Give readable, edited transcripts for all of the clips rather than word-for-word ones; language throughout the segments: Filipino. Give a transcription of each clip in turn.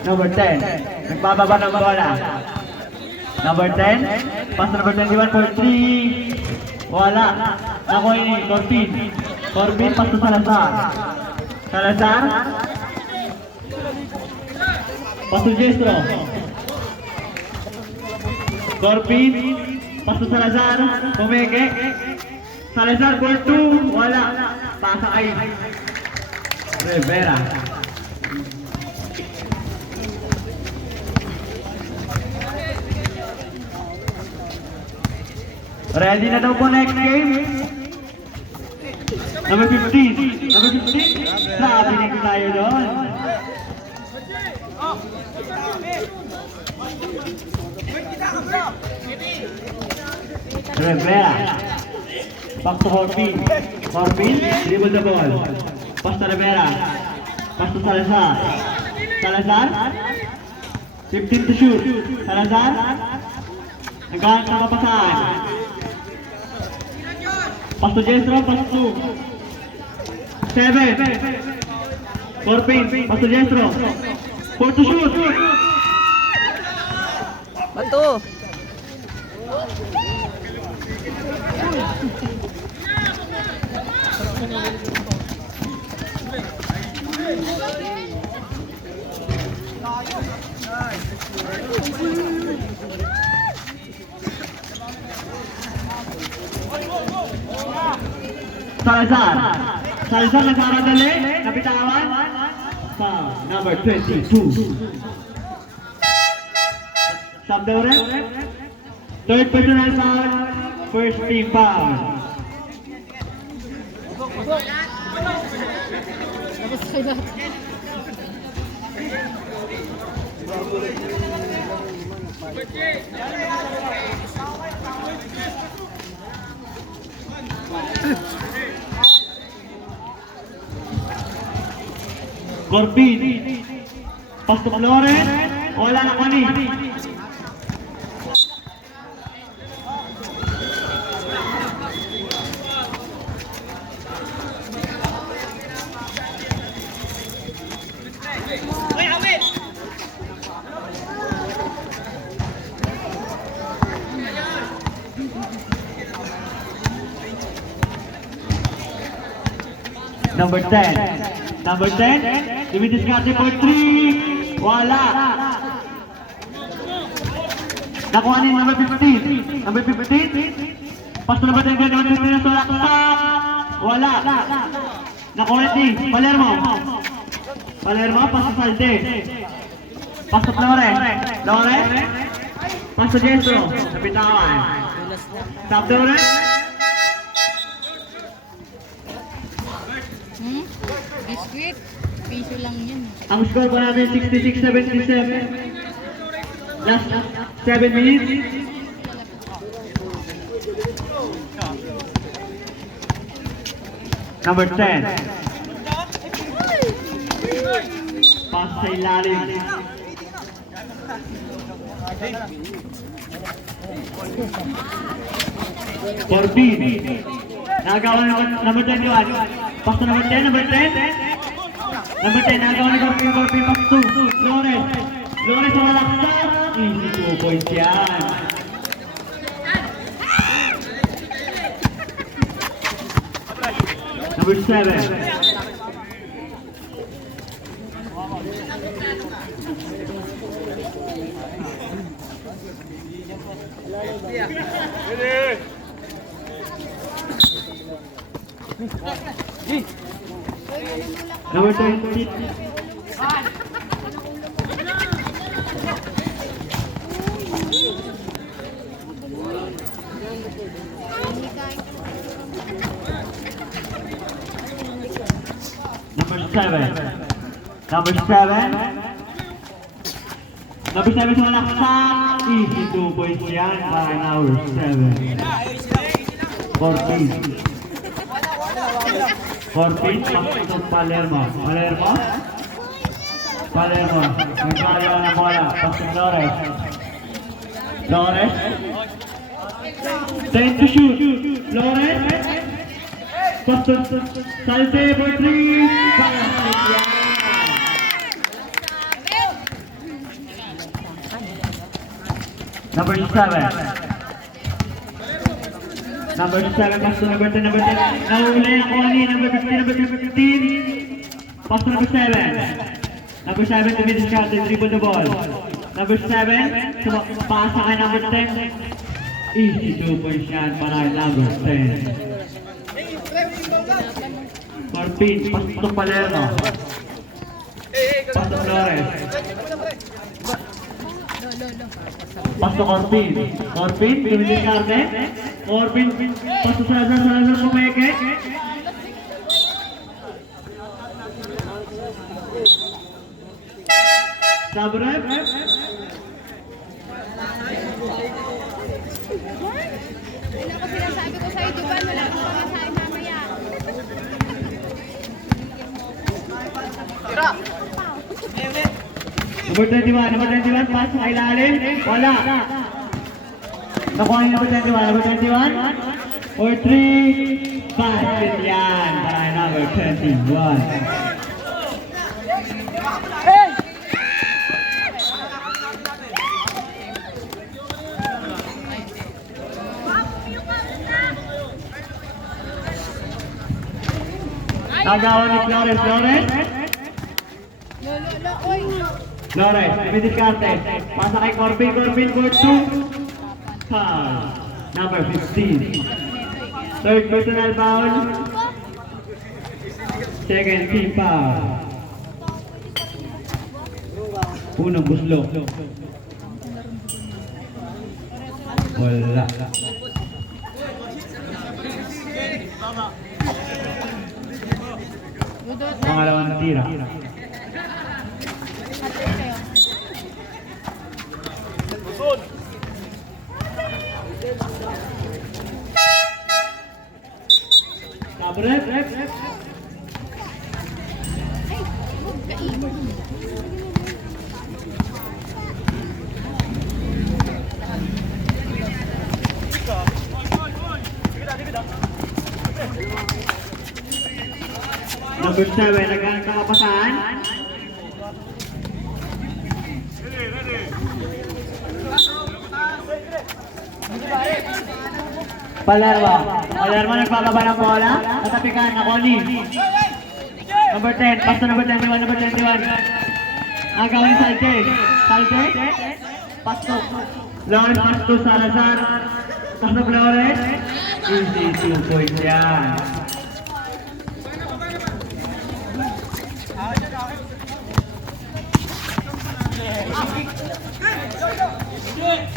Number 10, nagbababa ng bola. Number 10, pass number 21 for 3. Wala. Nakuha ni Corbin. Corbin, pass to Salazar. Salazar. Pass to Jestro. Corbin, pass to Salazar. Pumeke. Salazar for 2. Wala. Pasa kay Rivera. Ready na daw po next game? Number 15. Number 15? Sabi na tayo doon. Rivera. Back to Corbin. Corbin, dribble the ball. Pass to Rivera. Pass to Salazar. Salazar. 15 to shoot. Salazar. Nagkahan sa mapasahan. Pass to Jestro, pass to 7. Corbin, pass to Jestro. 4 to shoot. Bato. Salazar. Salazar nagkaradali. Napitawan. Sa number 22. Stop the ref. Third personal foul. First team foul. Corbin. Pass to Flores. Wala na kani. Number 10. Number 10. Dumidiscarte for 3. Wala. Nakuha ni number 15. Number 15. Pass to number 10. Number 15 na wala. Nakuha ni Palermo. Palermo, pass to Salde. Pass to Flores. Flores. Pass to Jestro. Napitawan. Stop the ref. Biscuit. Piso lang yun. Ang score po namin 66-77. Last 7 minutes. Number 10. Pass sa ilalim. Corbin. Nagawa na number 10 yun. Pass to number 10. Number 10. Number 10. Nagawa na Corbin. Corbin pass to Flores. Flores sa malaksa. Easy 2 points yan. Number 7. Number 20. Number 7. Number 7. Number 7 sa malaksak. Easy 2 points yan para number 7. 14. 14. Pass to Palermo. Palermo. Palermo. Nagkakayo ng bola. Pastor Flores. Flores. Time to shoot. Flores. Pastor Salte for 3. Number 7. Number 7, pass to number 10, number 10. Nahuli ang Connie, number 15, number 15. Pass to number 7. Number 7 to Vinicius Carte, dribble the ball. Number 7, pasa kay number 10. Easy 2 points yan para kay number 10. Corpin, pass to Palermo. Pass to Flores. Pass to Corpin. Corpin, to Vinicius Carte. Corpin, pass to Salazar, Salazar Pumeke. Sabrep. Ano ko sinasabi ko sa'yo, di ba? Wala ko pa sa'yo mamaya. Number 21, pass sa ilalim. Wala. Nakuha niyo number 21. Or 3. Basket yan. Para number 21. Nagawa ni Flores. Oy. Flores, Vinicius Carte. Pasa kay Corbin, court 2. Foul. Number 15. Third personal foul. Second team foul. Unang buslo. Wala. Pangalawang tira. Sabrep. Number 7, nagkaroon ka kapasahan. Palermo nagpapaba ng bola. Natapikan na Connie. Number 10, pass to number 21. Agawin Salte. Pass to Flores, pass to Salazar. Pass to Flores. Easy 2 points yan.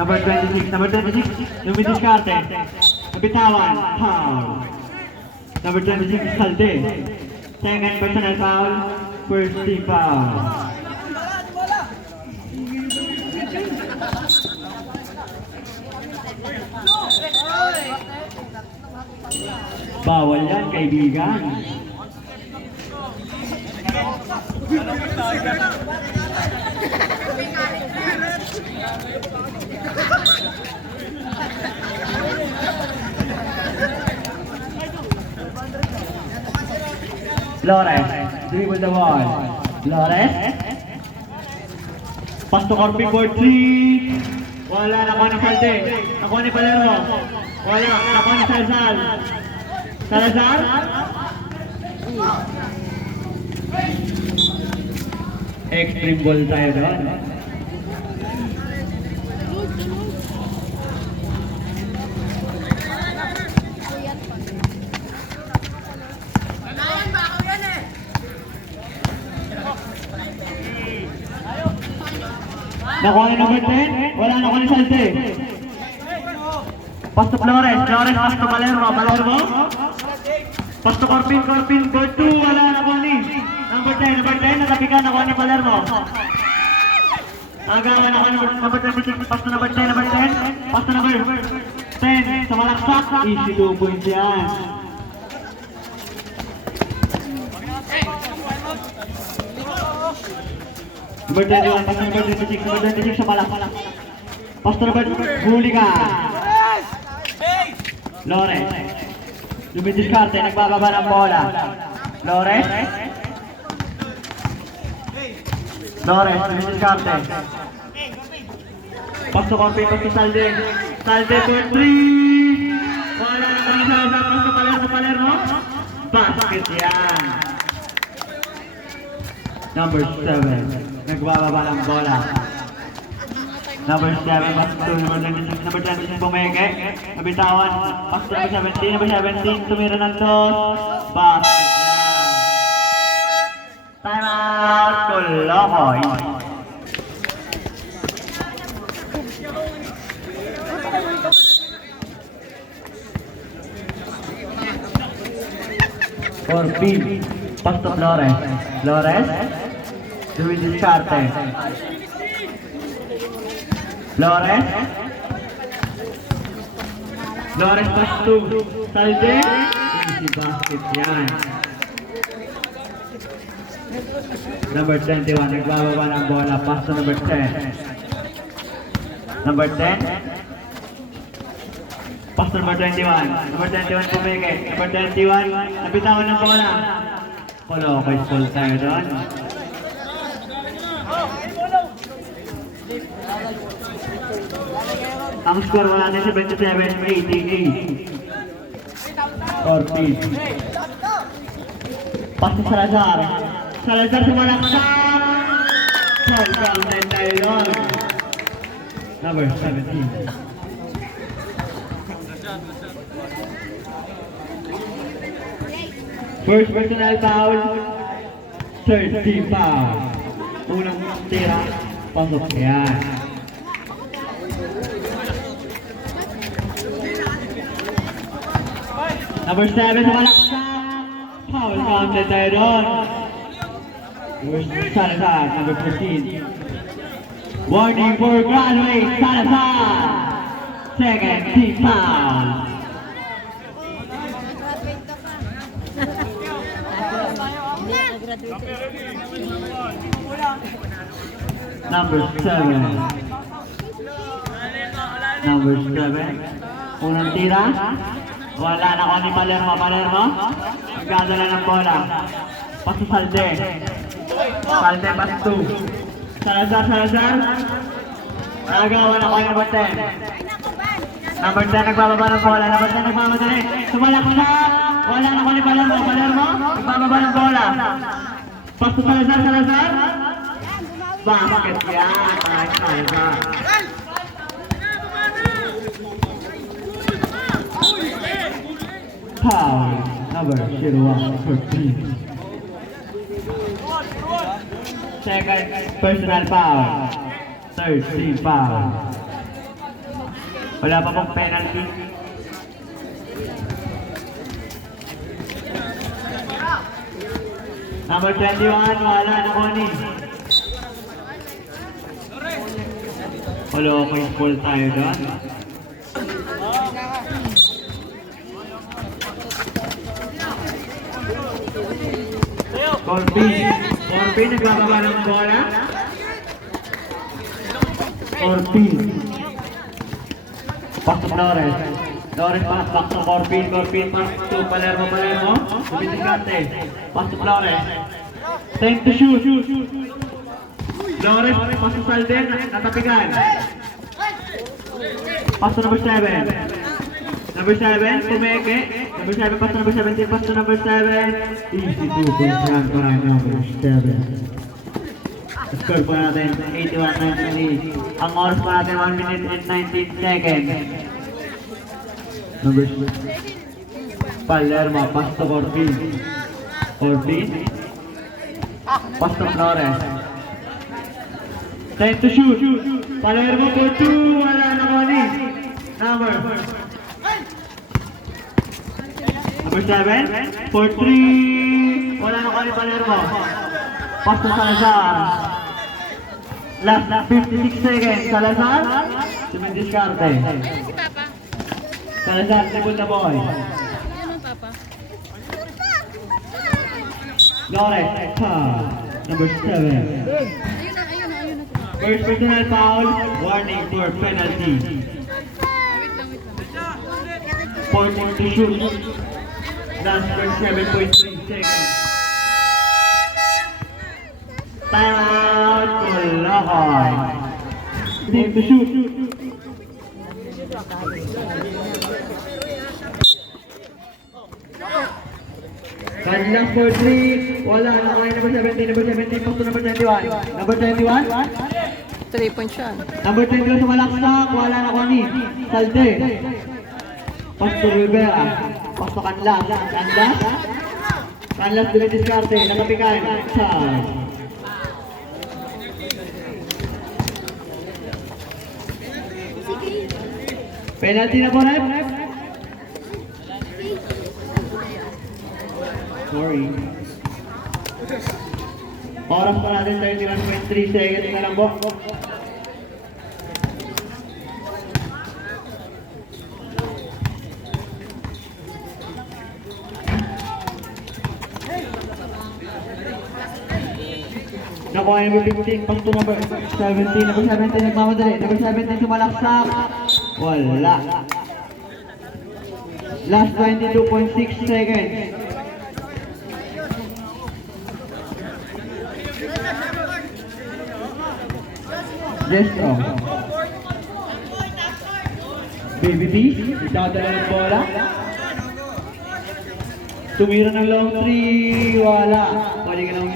Number 26, yung Vinicius Carte. Nabitawan, foul. Number 26, Salte. Second personal foul, first team foul. Bawal yan, kaibigan. Flores, dribble the ball. Flores. Pass to Corpin for 3. Wala, nakuha ni Salte. Nakuha ni Palermo. Wala, nakuha ni Salazar. Extreme ball tayo doon. Nakuha ni number 10. Wala, nakuha ni Salte. Pass to Flores. Pass to Palermo. Pass to Corpin. Goal 2. Wala, nakuha ni number 10. Natapikan, nakuha ni Palermo. Agawan, nakuha ni number 10. Pass to number 10. Pass to number 10. Sa malaksak. Easy 2 points yan. Number 21, pass number 26, number 26 sa pala. Pass number, huli ka. Lores. Dumidiskarte, nagbababa ng bola. Lores. Lores, dumidiskarte. Pass to Corpin, pass to Salde. Salde to 3. Wala na kami sa pass to Palermo. Basket yan. Number 7, nagbababa ng bola. Number 7, pass to number 26 pumeke. Nabitawan, pass to number 17, number 17, tumira ng toss. Basket yan. Time out, Kolokoy. Corpin, pass to Flores. Flores, dumidiskarte. Flores. Flores pass to Salde. Easy basket yan. Number 21, nagbababa ng bola. Pass to number 10. Number 10. Pass to number 21. Number 21 pumike. Number 21, nabitawan ng bola. Okay, full tayo doon. Ang score wala na 77-88. Corpin. Pass to Salazar. Salazar sumalaksak. Full count tayo doon. Number 17. First personal foul, third team foul. Unang tira, pasok yan. Number 7, sumalaksak. Foul counted tayo doon. Salazar, number 15. Warning for graduate, Salazar. Second team foul. Number 7. Number 7. Unang tira. Wala na ko ni Palermo. Palermo. Nagkadala ng bola. Pass to Salde. Salde pass to Salazar. Salazar. Nagawa na ko number 10. Number 10 nagbababa ng bola. Number 10 nagmamadali. Sumalaksak. Wala na ko ni Palermo. Palermo. Nagbababa ng bola. Pass to Salazar. Salazar. Basket yan. Salazar. Foul. Number 01 for team. Second personal foul. Third team foul. Wala pa pong penalty. Number 21, wala na ko ni. Wala ko yung full tayo doon. Corpin, nagbababa ng bola. Corpin. Pass to Flores. Flores pass back to Corpin. Corpin pass to Palermo. Palermo. Dumidiskarte. Pass to Flores. Time to shoot. Flores pass to Salden. Natapigan. Pass to number 7. Number 7, Pumeke. Number 7, pass to number 17, pass to number 7. Easy 2 points yan para number 7. Score po natin, 81-93. Ang oras po natin, 1 minute and 19 seconds. Number 6. Palermo, pass to Corpin. Corpin. Pass to Flores. Time to shoot. Palermo for 2. Wala na ko ni. Number 7, for 3. Wala na ko ni Palermo. Pass to Salazar. Last 56 seconds. Salazar. Dumidiskarte. Si Papa. Salazar, table the boy. Ano, Papa? Flores, number 7. Ayun na, ayun. First personal foul, warning for penalty. 14 to shoot. Last 7.3 seconds. Time out for Lakay. Team to shoot. Kanilang for 3. Wala. Lakay number 17. Number 17. Pasto number 21. Number 21. 3-point siya. Number 21 sa Malaksak. Wala na ko ni Salde. Pasto Rivera. Pasto Canlas. Canlas. Canlas bila diskarte. Nakapikan. Charge. Penalty na po, Rep. Sorry. Oras pa natin 31.3 seconds na lang po. Nakuha yung number 15, pasto number 17. Number 17 nagmamadali. Number 17 sumalaksak. Wala. Last 22.6 seconds. Destro. Baby B, itadala ng bola. Tumira ng long 3, wala. Pwede ka lang